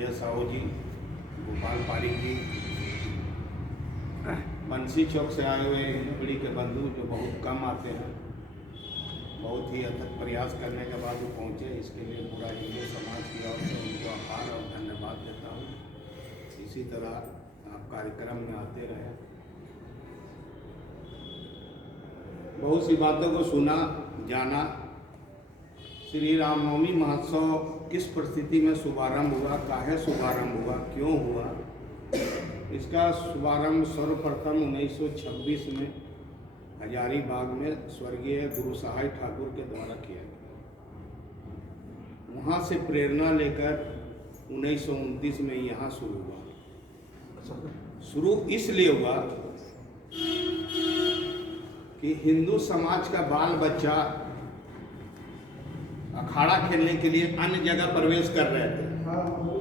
विजय साहू जी, गोपाल पारिक जी, बंसी चौक से आए हुए हिंदू पीढ़ी के बंधु जो बहुत कम आते हैं, बहुत ही अथक प्रयास करने के बाद वो पहुँचे। इसके लिए पूरा हिंदू समाज की ओर से उनको आभार और धन्यवाद देता हूँ। इसी तरह आप कार्यक्रम में आते रहे। बहुत सी बातों को सुना जाना। श्री रामनवमी महोत्सव किस परिस्थिति में शुभारंभ हुआ, काहे शुभारंभ हुआ, क्यों हुआ, इसका शुभारंभ सर्वप्रथम 1926 में हजारीबाग में स्वर्गीय गुरु सहाय ठाकुर के द्वारा किया गया। वहाँ से प्रेरणा लेकर 1929 में यहाँ शुरू हुआ। शुरू इसलिए हुआ कि हिंदू समाज का बाल बच्चा अखाड़ा खेलने के लिए अन्य जगह प्रवेश कर रहे थे,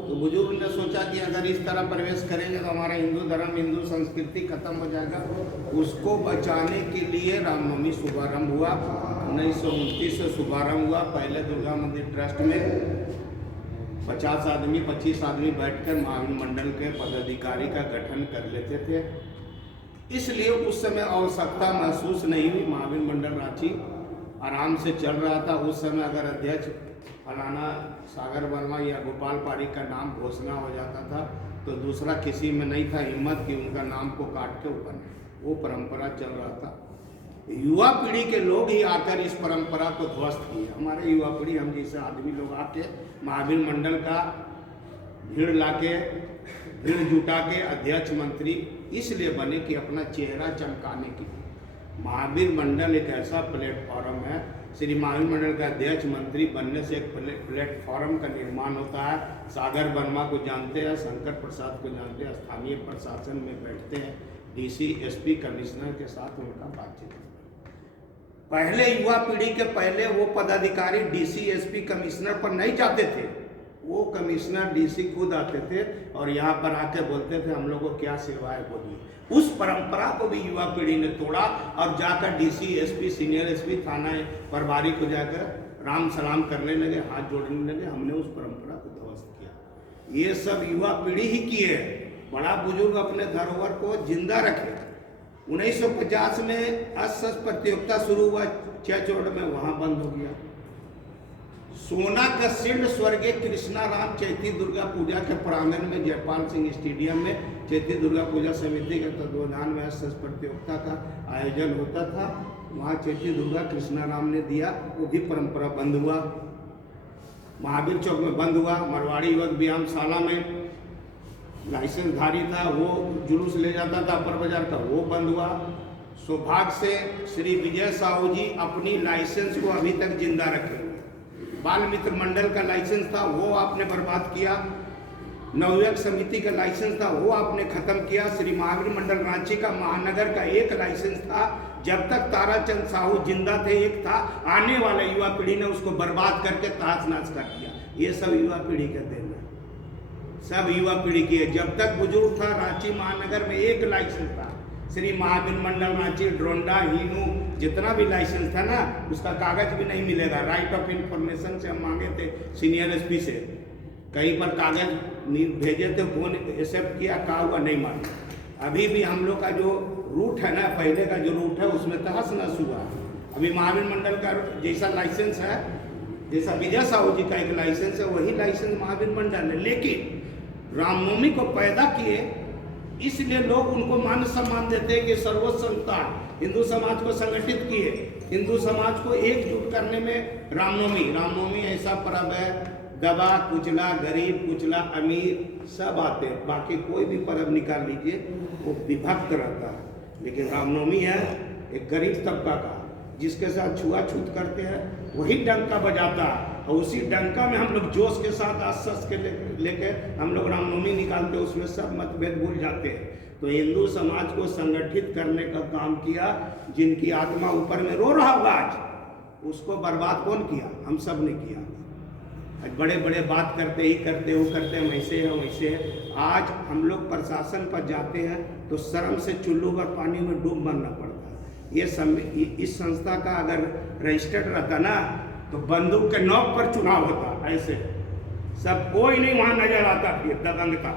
तो बुजुर्ग ने सोचा कि अगर इस तरह प्रवेश करेंगे तो हमारा हिंदू धर्म, हिंदू संस्कृति खत्म हो जाएगा। उसको बचाने के लिए रामनवमी शुभारंभ हुआ। 1929 से शुभारंभ हुआ। पहले दुर्गा मंदिर ट्रस्ट में 50 आदमी 25 आदमी बैठकर महावीर मंडल के पदाधिकारी का गठन कर लेते थे। इसलिए उस समय आवश्यकता महसूस नहीं हुई। महावीर मंडल रांची आराम से चल रहा था। उस समय अगर अध्यक्ष फलाना सागर वर्मा या गोपाल पारिक का नाम घोषणा हो जाता था तो दूसरा किसी में नहीं था हिम्मत कि उनका नाम को काट के ऊपर, वो परंपरा चल रहा था। युवा पीढ़ी के लोग ही आकर इस परंपरा को ध्वस्त किए। हमारे युवा पीढ़ी, हम जैसे आदमी लोग आके महावीर मंडल का भीड़ जुटा के अध्यक्ष मंत्री इसलिए बने कि अपना चेहरा चमकाने के लिए। महावीर मंडल एक ऐसा प्लेटफॉर्म है, श्री महावीर मंडल का अध्यक्ष मंत्री बनने से एक प्लेटफॉर्म का निर्माण होता है। सागर वर्मा को जानते हैं, शंकर प्रसाद को जानते हैं, स्थानीय प्रशासन में बैठते हैं, डीसी एसपी कमिश्नर के साथ उनका बातचीत। पहले युवा पीढ़ी के पहले वो पदाधिकारी डीसी एसपी कमिश्नर पर नहीं जाते थे, वो कमिश्नर डीसी खुद आते थे और यहाँ पर आके बोलते थे हम लोग को क्या सेवाएं बोलिए। उस परंपरा को भी युवा पीढ़ी ने तोड़ा और जाकर डीसी एसपी सीनियर एसपी थाना प्रभारी को जाकर राम सलाम करने लगे, हाथ जोड़ने लगे। हमने उस परंपरा को ध्वस्त किया। ये सब युवा पीढ़ी ही किए। बड़ा बुजुर्ग अपने धरोहर को जिंदा रखे। 1950 में अस्स प्रतियोगिता शुरू हुआ चर्च रोड में, वहां बंद हो गया। सोना का शिल्ड स्वर्गीय कृष्णा राम चैती दुर्गा पूजा के प्रांगण में जयपाल सिंह स्टेडियम में चैती दुर्गा पूजा समिति के तत्वाधान में अस्स प्रतियोगिता का आयोजन होता था। वहाँ चैती दुर्गा कृष्णा राम ने दिया, वो भी परंपरा बंद हुआ। महावीर चौक में बंद हुआ। मरवाड़ी युवक व्यायामशाला में लाइसेंसधारी था, वो जुलूस ले जाता था अपर बाजार का, वो बंद हुआ। सौभाग्य से श्री विजय साहू जी अपनी लाइसेंस को अभी तक जिंदा रखे। बाल मित्र मंडल का लाइसेंस था, वो आपने बर्बाद किया। नवयुवक समिति का लाइसेंस था, वो आपने खत्म किया। श्री महावीर मंडल रांची का महानगर का एक लाइसेंस था, जब तक ताराचंद साहू जिंदा थे एक था। आने वाले युवा पीढ़ी ने उसको बर्बाद करके तहस नहस कर दिया। ये सब युवा पीढ़ी का देन है, सब युवा पीढ़ी की है। जब तक बुजुर्ग था रांची महानगर में एक लाइसेंस था। श्री महावीर मंडल रांची, ड्रोंडा, हीनू, जितना भी लाइसेंस था ना, उसका कागज भी नहीं मिलेगा। राइट ऑफ इंफॉर्मेशन से हम मांगे थे सीनियर एसपी से, कहीं पर कागज भेजे थे, फोन एक्सेप्ट किया, कहा हुआ नहीं माना। अभी भी हम लोग का जो रूट है ना, पहले का जो रूट है उसमें तहस नहस हुआ। अभी महावीर मंडल का जैसा लाइसेंस है, जैसा विजय साहू जी का एक लाइसेंस है, वही लाइसेंस महावीर मंडल है। लेकिन रामनवमी को पैदा किए इसलिए लोग उनको मान सम्मान देते हैं कि सर्वोच्च संस्थान हिंदू समाज को संगठित किए, हिंदू समाज को एकजुट करने में रामनवमी ऐसा पर्व है, दबा कुचला, गरीब कुचला, अमीर सब आते हैं। बाकी कोई भी पर्व निकाल लीजिए वो विभक्त रहता है, लेकिन रामनवमी है एक गरीब तबका का, जिसके साथ छुआछूत करते हैं वही डंका बजाता है। और उसी डंका में हम लोग जोश के साथ आश्वास के लेके हम लोग रामनवमी निकालते हैं, उसमें सब मतभेद भूल जाते हैं। तो हिंदू समाज को संगठित करने का काम किया। जिनकी आत्मा ऊपर में रो रहा होगा आज, उसको बर्बाद कौन किया? हम सब ने किया। आज बड़े बड़े बात करते ही करते वो करते हैं, वैसे है वैसे है। आज हम लोग प्रशासन पर जाते हैं तो शर्म से चुल्लू पर पानी में डूब मरना पड़ता है। इस संस्था का अगर रजिस्टर्ड रहता ना तो बंदूक के नोक पर चुनाव होता। ऐसे सब कोई नहीं वहाँ नजर आता, फिर दबंगता।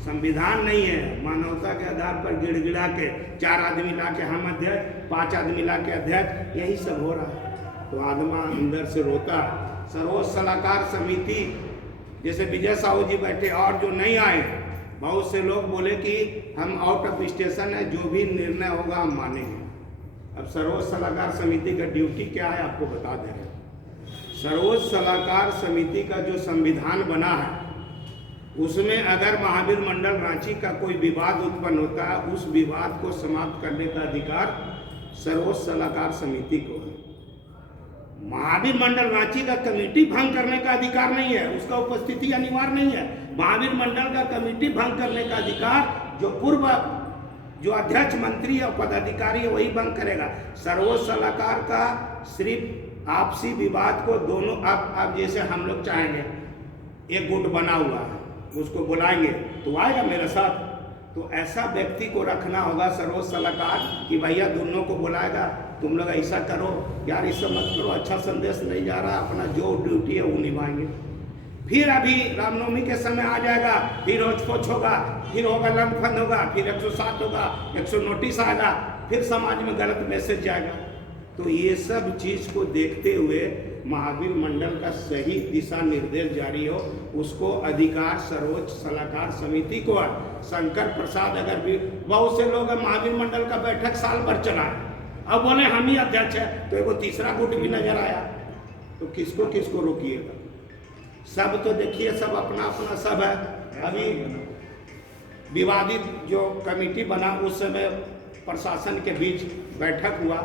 संविधान नहीं है, मानवता के आधार पर गिड़गिड़ा के 4 आदमी ला के हम अध्यक्ष, 5 आदमी ला के अध्यक्ष, यही सब हो रहा है। तो आदमा अंदर से रोता। सर्वोच्च सलाहकार समिति, जैसे विजय साहू जी बैठे और जो नहीं आए, बहुत से लोग बोले कि हम आउट ऑफ स्टेशन है, जो भी निर्णय होगा हम मानेंगे। अब सर्वोच्च सलाहकार समिति का ड्यूटी क्या है आपको बता दे रहे हैं। सर्वोच्च सलाहकार समिति का जो संविधान बना है, उसमें अगर महावीर मंडल रांची का कोई विवाद उत्पन्न होता है, उस विवाद को समाप्त करने का अधिकार सर्वोच्च सलाहकार समिति को है। महावीर मंडल रांची का कमेटी भंग करने का अधिकार नहीं है, उसका उपस्थिति अनिवार्य नहीं है। महावीर मंडल का कमेटी भंग करने का अधिकार जो पूर्व जो अध्यक्ष, मंत्री और पदाधिकारी है वही भंग करेगा। सर्वोच्च सलाहकार का सिर्फ आपसी विवाद को दोनों, अब जैसे हम लोग चाहेंगे, एक गुट बना हुआ है, उसको बुलाएंगे तो आएगा मेरे साथ, तो ऐसा व्यक्ति को रखना होगा सर्वोच्च सलाहकार कि भैया दोनों को बुलाएगा, तुम लोग ऐसा करो यार, इससे मत करो, अच्छा संदेश नहीं जा रहा, अपना जो ड्यूटी है वो निभाएंगे। फिर अभी रामनवमी के समय आ जाएगा, फिर रोजपोच होगा, फिर होगा लंफन होगा, फिर 107 होगा, 100 नोटिस आएगा, फिर समाज में गलत मैसेज जाएगा। तो ये सब चीज को देखते हुए महावीर मंडल का सही दिशा निर्देश जारी हो, उसको अधिकार सर्वोच्च सलाहकार समिति को है। शंकर प्रसाद, अगर भी बहुत से लोग महावीर मंडल का बैठक साल भर चला है, अब बोले हम ही अध्यक्ष है, तो एगो तीसरा गुट भी नजर आया, तो किसको किसको रोकिएगा? सब तो देखिए, सब अपना अपना सब है। अभी विवादित जो कमेटी बना, उस समय प्रशासन के बीच बैठक हुआ,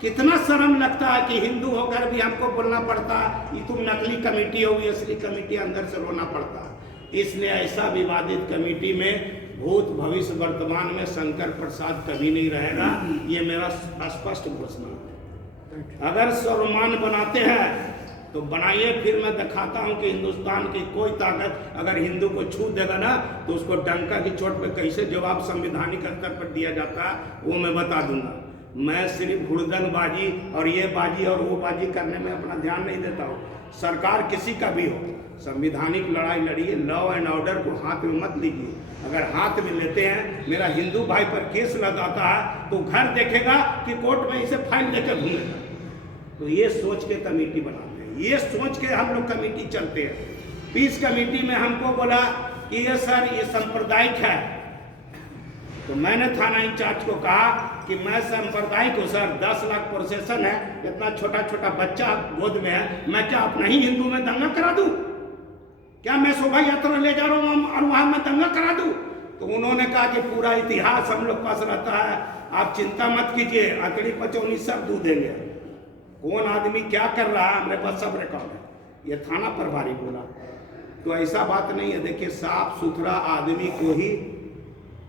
कितना शर्म लगता है कि हिंदू होकर भी हमको बोलना पड़ता है कि तुम नकली कमेटी हो, असली कमेटी, अंदर से रोना पड़ता है। इसलिए ऐसा विवादित कमेटी में भूत भविष्य वर्तमान में शंकर प्रसाद कभी नहीं रहेगा, ये मेरा स्पष्ट घोषणा है। अगर स्वाभिमान बनाते हैं तो बनाइए, फिर मैं दिखाता हूं कि हिंदुस्तान की कोई ताकत अगर हिंदू को छू देगा ना, तो उसको डंका की चोट पे कैसे जवाब संवैधानिक स्तर पर दिया जाता है वो मैं बता दूंगा। मैं सिर्फ हुड़दंगबाजी और ये बाजी और वो बाजी करने में अपना ध्यान नहीं देता हूँ। सरकार किसी का भी हो, संवैधानिक लड़ाई लड़िए, लॉ एंड ऑर्डर को हाथ में मत लीजिए। अगर हाथ में लेते हैं, मेरा हिंदू भाई पर केस लगाता है तो घर देखेगा कि कोर्ट में इसे फाइल देकर घूमेगा। तो ये सोच के कमेटी बनाते हैं, ये सोच के हम लोग कमेटी चलते हैं। पीस कमेटी में हमको बोला कि ये सर ये सांप्रदायिक है, तो मैंने थाना इंचार्ज को कहा कि मैं सांप्रदायिक हूँ सर, 10 लाख प्रोसेसन है, इतना छोटा छोटा बच्चा गोद में है, मैं क्या अपना ही हिंदू में दंगा करा दूं? क्या मैं शोभा यात्रा ले जा रहा हूँ और वहां मैं दंगा करा दूं? तो उन्होंने कहा कि पूरा इतिहास हम लोग पास रहता है, आप चिंता मत कीजिए, अकड़ी पचौनी सब दूध देंगे। कौन आदमी क्या कर रहा है हमारे पास सब रिकॉर्ड है, ये थाना प्रभारी बोला। तो ऐसा बात नहीं है। देखिए, साफ सुथरा आदमी को ही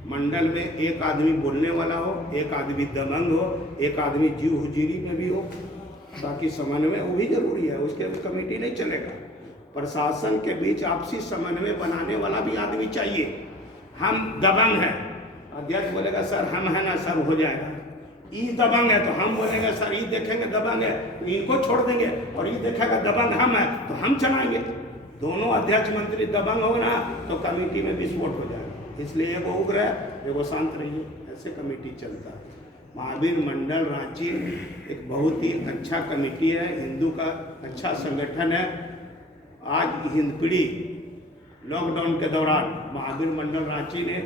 मंडल में एक आदमी बोलने वाला हो, एक आदमी दबंग हो, एक आदमी जीव हुजूरी में भी हो, बाकी समन्वय वो भी जरूरी है, उसके कमेटी नहीं चलेगा। प्रशासन के बीच आपसी समन्वय बनाने वाला भी आदमी चाहिए। हम दबंग हैं, अध्यक्ष बोलेगा सर हम है ना, सब हो जाएगा। ई दबंग है तो हम बोलेंगे सर ई देखेंगे दबंग है तो इनको छोड़ देंगे, और ई देखेगा दबंग हम है तो हम चलाएंगे। दोनों अध्यक्ष मंत्री दबंग हो ना तो कमेटी में विस्फोट हो जाएगा। इसलिए एगो उग्र है, एगो शांत रहिए, ऐसे कमेटी चलता है। महावीर मंडल रांची एक बहुत ही अच्छा कमेटी है, हिंदू का अच्छा संगठन है। आज हिंदपीढ़ी लॉकडाउन के दौरान महावीर मंडल रांची ने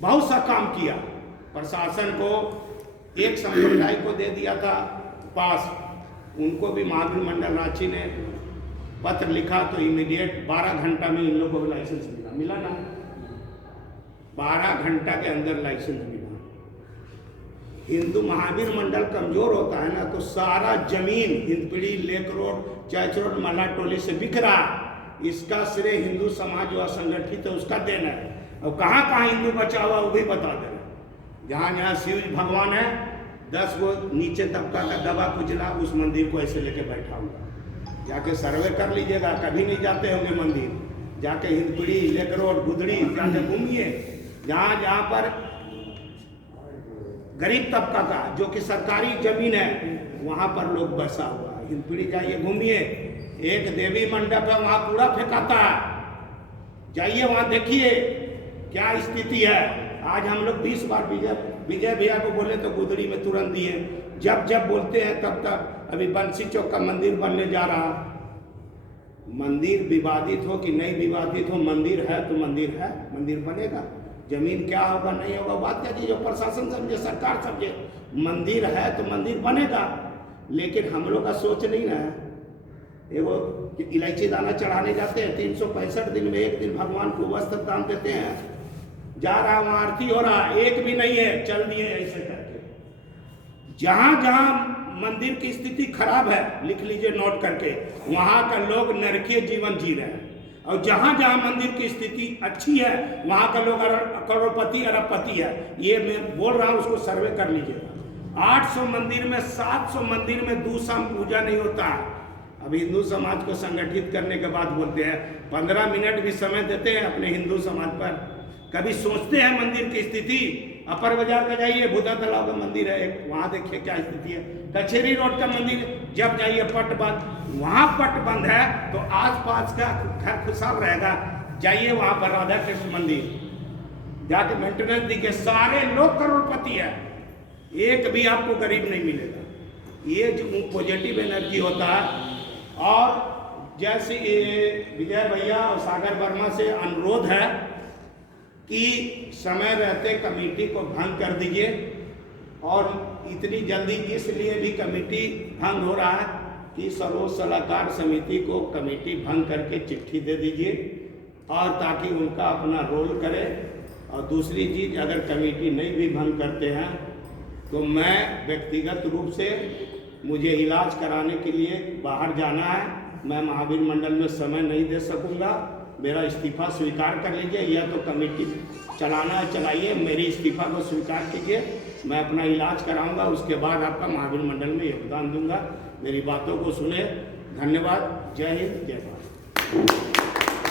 बहुत सा काम किया। प्रशासन को एक संप्रदाय को दे दिया था पास, उनको भी महावीर मंडल रांची ने पत्र लिखा तो इमीडिएट 12 घंटा में इन लोगों को लाइसेंस मिला ना, 12 घंटा के अंदर लाइसेंस मिला। हिंदू महावीर मंडल कमजोर होता है ना तो सारा जमीन Hindpiri, Lake Road, Church Road, Malla Toli से बिक रहा। इसका श्रेय हिंदू समाज जो असंगठित है उसका देना है। और कहाँ कहाँ हिंदू बचा हुआ वो भी बता देना। जहाँ जहाँ शिव भगवान है 10 गो नीचे तबका का दबा कुचला उस मंदिर को ऐसे लेके बैठा हुआ, जाके सर्वे कर लीजिएगा। कभी नहीं जाते होंगे मंदिर, जाके हिंदपीढ़ी, लेक रोड, गुदड़ी जाके घूमिए। जहाँ जहाँ पर गरीब तबका का जो कि सरकारी जमीन है वहाँ पर लोग बसा हुआ है, हिंदपीढ़ी जाइए घूमिए। एक देवी मंडप है, वहां कूड़ा फेंकाता है, जाइए वहां देखिए क्या स्थिति है। आज हम लोग 20 बार विजय भैया को बोले तो गुदड़ी में तुरंत दिए, जब जब बोलते हैं तब तक। अभी बंसी चौक का मंदिर बनने जा रहा, मंदिर विवादित हो कि नहीं विवादित हो, मंदिर है तो मंदिर है, मंदिर बनेगा। जमीन क्या होगा नहीं होगा बात क्या चीज, जो प्रशासन समझे, सरकार समझे, मंदिर है तो मंदिर बनेगा। लेकिन हम लोग का सोच नहीं ना है। वो इलायची दाना चढ़ाने जाते हैं, 365 दिन में एक दिन भगवान को वस्त्र दान देते हैं, जा रहा वहां आरती हो रहा, एक भी नहीं है, चल दिए ऐसे करके। जहां जहां मंदिर की स्थिति खराब है, लिख लीजिए नोट करके, वहां का लोग नरकीय जीवन जी रहे हैं। और जहां जहां मंदिर की स्थिति अच्छी है, वहां का लोग करोड़पति अरबपति है। ये मैं बोल रहा हूं, उसको सर्वे कर लीजिएगा। 800 मंदिर में 700 मंदिर में दूसरा पूजा नहीं होता है। अब हिंदू समाज को संगठित करने के बाद बोलते हैं 15 मिनट भी समय देते हैं अपने हिंदू समाज पर, कभी सोचते हैं मंदिर की स्थिति। अपर बाजार का जाइए, बुद्धा तालाब का मंदिर है एक, वहां देखिए क्या स्थिति है। कचेरी रोड का मंदिर जब जाइए पट बंद, वहां पट बंद है तो आसपास का घर खुशहाल रहेगा। जाइए वहां पर राधा कृष्ण मंदिर, जाके मेंटेनेंस दिखे, सारे लोग करोड़पति है, एक भी आपको गरीब नहीं मिलेगा। ये जो पॉजिटिव एनर्जी होता है। और जैसे विजय भैया और सागर वर्मा से अनुरोध है कि समय रहते कमेटी को भंग कर दीजिए। और इतनी जल्दी इसलिए भी कमेटी भंग हो रहा है कि सर्वोच्च सलाहकार समिति को कमेटी भंग करके चिट्ठी दे दीजिए, और ताकि उनका अपना रोल करे। और दूसरी चीज़, अगर कमेटी नहीं भी भंग करते हैं तो मैं व्यक्तिगत रूप से, मुझे इलाज कराने के लिए बाहर जाना है, मैं महावीर मंडल में समय नहीं दे सकूंगा। मेरा इस्तीफा स्वीकार कर लीजिए, या तो कमेटी चलाना है चलाइए, मेरी इस्तीफा को स्वीकार कीजिए, मैं अपना इलाज कराऊंगा, उसके बाद आपका महावीर मंडल में योगदान दूंगा। मेरी बातों को सुने, धन्यवाद। जय हिंद, जय भारत।